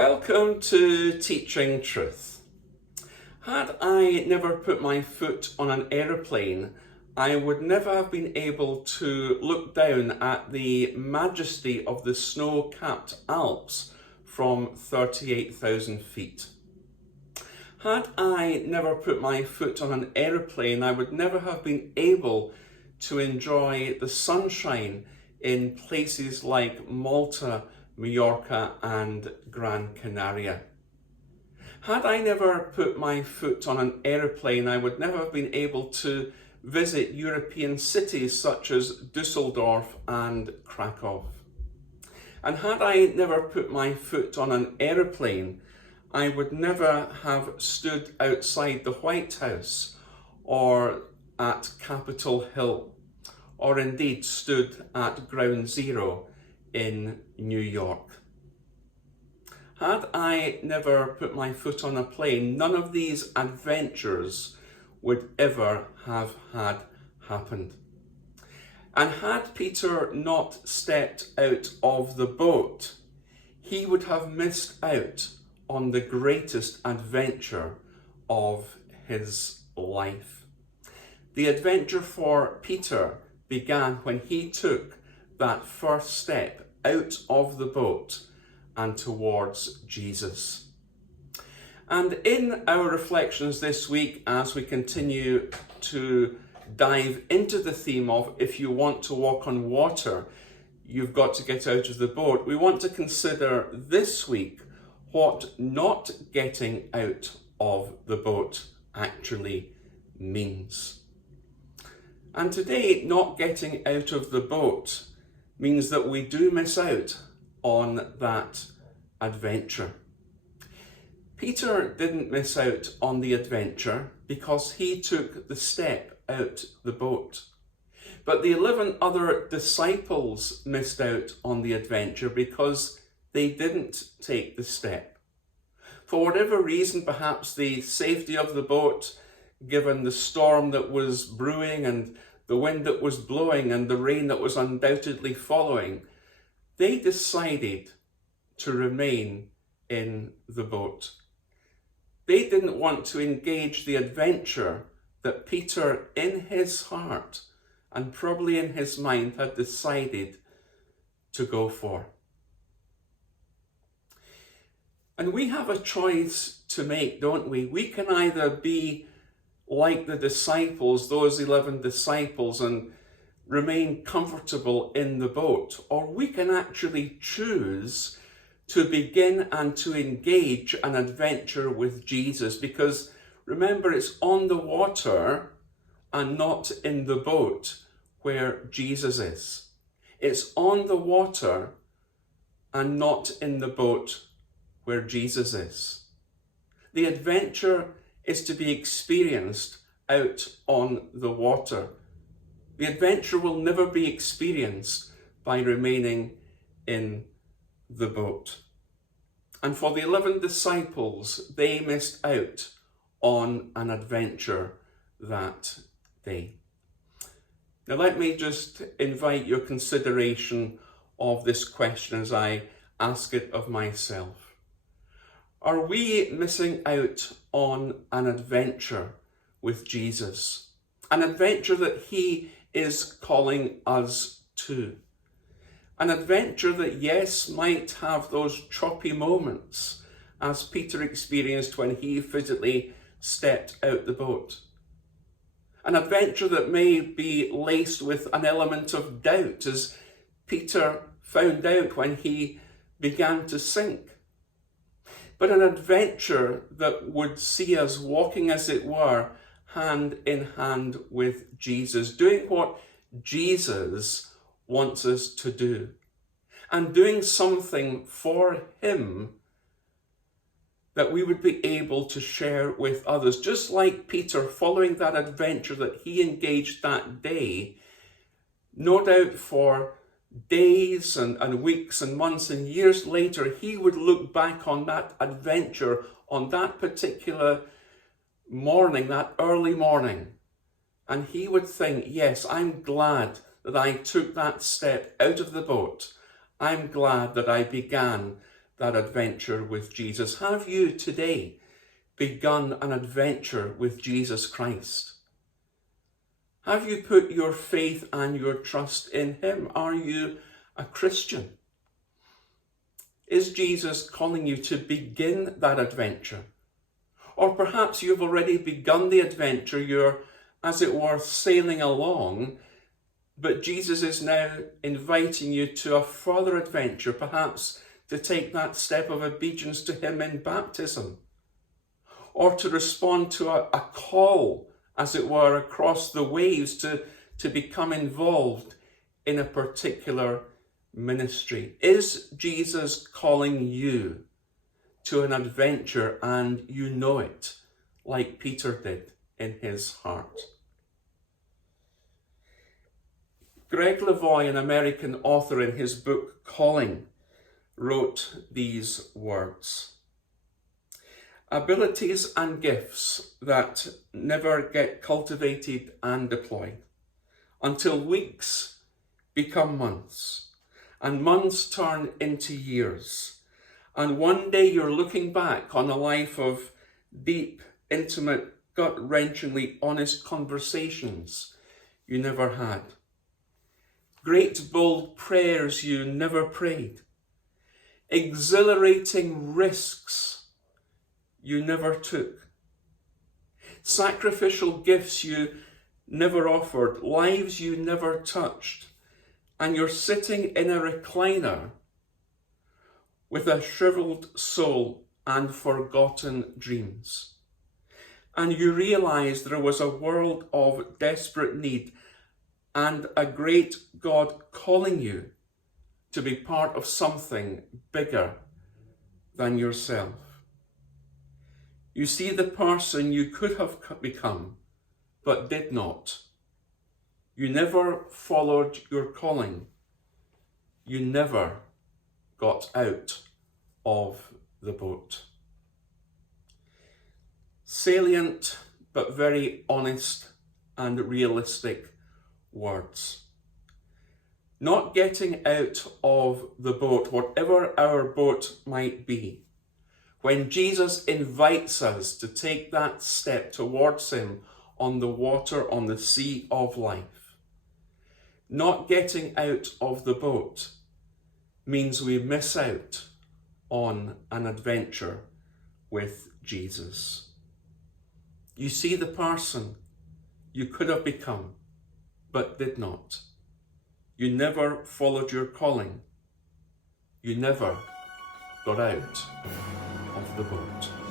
Welcome to Teaching Truth. Had I never put my foot on an aeroplane, I would never have been able to look down at the majesty of the snow-capped Alps from 38,000 feet. Had I never put my foot on an aeroplane, I would never have been able to enjoy the sunshine in places like Malta, Mallorca and Gran Canaria. Had I never put my foot on an aeroplane, I would never have been able to visit European cities such as Dusseldorf and Krakow. And had I never put my foot on an aeroplane, I would never have stood outside the White House or at Capitol Hill, or indeed stood at Ground Zero in New York. Had I never put my foot on a plane, none of these adventures would ever have had happened. And had Peter not stepped out of the boat, he would have missed out on the greatest adventure of his life. The adventure for Peter began when he took that first step out of the boat and towards Jesus. And in our reflections this week, as we continue to dive into the theme of if you want to walk on water, you've got to get out of the boat, we want to consider this week what not getting out of the boat actually means. And today, not getting out of the boat means that we do miss out on that adventure. Peter didn't miss out on the adventure because he took the step out the boat. But the 11 other disciples missed out on the adventure because they didn't take the step. For whatever reason, perhaps the safety of the boat, given the storm that was brewing and the wind that was blowing and the rain that was undoubtedly following, they decided to remain in the boat. They didn't want to engage the adventure that Peter, in his heart and probably in his mind, had decided to go for. And we have a choice to make, don't we? We can either be like the disciples, those 11 disciples, and remain comfortable in the boat, or we can actually choose to begin and to engage an adventure with Jesus, because remember, it's on the water and not in the boat where Jesus is. It's on the water and not in the boat where Jesus is. The adventure is to be experienced out on the water. The adventure will never be experienced by remaining in the boat. And for the 11 disciples, they missed out on an adventure that day. Now let me just invite your consideration of this question as I ask it of myself. Are we missing out on an adventure with Jesus? An adventure that he is calling us to. An adventure that, yes, might have those choppy moments as Peter experienced when he physically stepped out the boat. An adventure that may be laced with an element of doubt, as Peter found out when he began to sink. But an adventure that would see us walking, as it were, hand in hand with Jesus, doing what Jesus wants us to do, and doing something for him that we would be able to share with others. Just like Peter, following that adventure that he engaged that day, no doubt for days and weeks and months and years later, he would look back on that adventure, on that particular morning, that early morning, and he would think, yes, I'm glad that I took that step out of the boat. I'm glad that I began that adventure with Jesus? Have you today begun an adventure with Jesus Christ? Have you put your faith and your trust in him? Are you a Christian? Is Jesus calling you to begin that adventure? Or perhaps you've already begun the adventure, you're, as it were, sailing along, but Jesus is now inviting you to a further adventure, perhaps to take that step of obedience to him in baptism, or to respond to a call, as it were, across the waves to become involved in a particular ministry. Is Jesus calling you to an adventure and you know it, like Peter did in his heart? Greg Levoy, an American author, in his book Calling, wrote these words: abilities and gifts that never get cultivated and deployed until weeks become months, and months turn into years. And one day you're looking back on a life of deep, intimate, gut-wrenchingly honest conversations you never had. Great bold prayers you never prayed. Exhilarating risks you never took. Sacrificial gifts you never offered. Lives you never touched. And you're sitting in a recliner with a shriveled soul and forgotten dreams. And you realize there was a world of desperate need and a great God calling you to be part of something bigger than yourself. You see the person you could have become, but did not. You never followed your calling. You never got out of the boat. Salient, but very honest and realistic words. Not getting out of the boat, whatever our boat might be, when Jesus invites us to take that step towards him on the water, on the sea of life. Not getting out of the boat means we miss out on an adventure with Jesus. You see the person you could have become, but did not. You never followed your calling. You never got out of the boat.